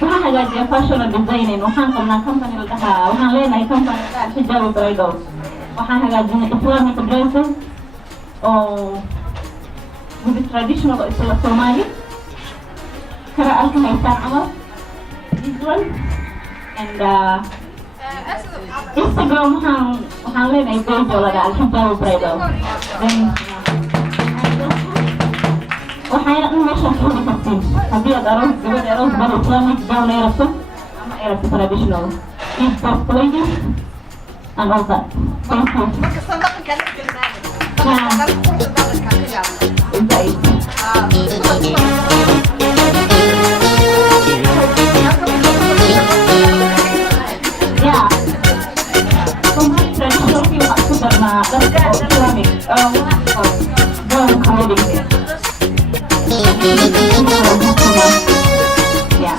waxaan hagaajiya fashion designing waxaan qabnaa company la dhahaa waxaan leenahay company Hijabi Bridal waxaan hagaajinay Islamic dresses oo with traditional Islam Somali kara alkahaysaan camal this one and Instagram waxaan leenahay page oo la dhahaa Hijabi Bridal waxayna in meeshaan ku heli kartiin haddii aad aroos gabadh aroos bal islamic gown ay rabto ama ay rabto traditional eat both wages and all that thank you yeah Somali traditional kii waxaa ku darnaa dharka oo islamic gown community Yeah.